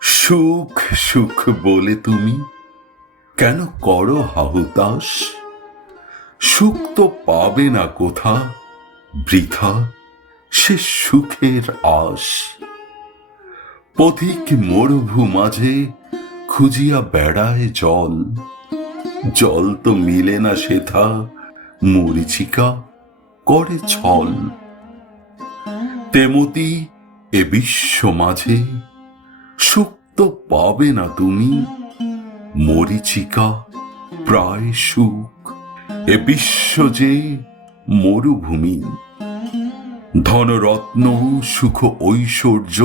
সুখ সুখ বলে তুমি কেন করো হাহুতাস? সুখ তো পাবে না কোথা, বৃথা সে সুখের আশ। পথিক মরুভূ মাঝে খুঁজিয়া বেড়ায় জল, জল তো মিলে না সেথা, মরীচিকা করে ছল। তেমতি এ বিশ্ব মাঝে সুখ তো পাবে না তুমি, মরীচিকা প্রায় সুখ। এ বিশ্ব যে মরুভূমি, ধনরত্ন সুখ ঐশ্বর্য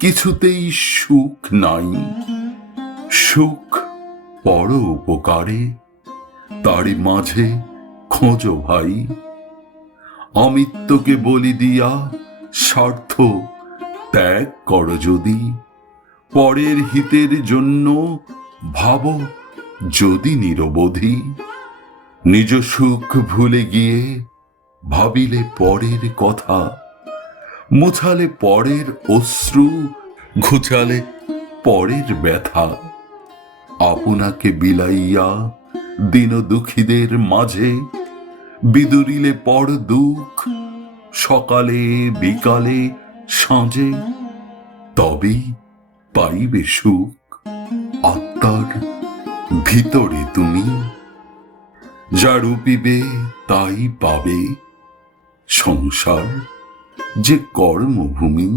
কিছুতেই সুখ নাই। সুখ পর উপকারে তারই মাঝে খোঁজো ভাই। অমিত্যকে বলি দিয়া স্বার্থ ত্যাগ করো যদি, পরের হিতের জন্য ভাবো যদি নিরবধি। নিজ সুখ ভুলে গিয়ে ভাবিলে পরের কথা, মুছালে পরের অশ্রু, ঘুচালে পরের ব্যথা। আপনাকে বিলাইয়া দিন দুঃখীদের মাঝে বিদুরিলে পর দুঃখ, সকালে বিকালে সাঁঝে তবেই পাইবে সুখ। আত্মার ভিতরে তুমি যা রূপিবে তাই পাবে। সংসার যে কর্মভূমি।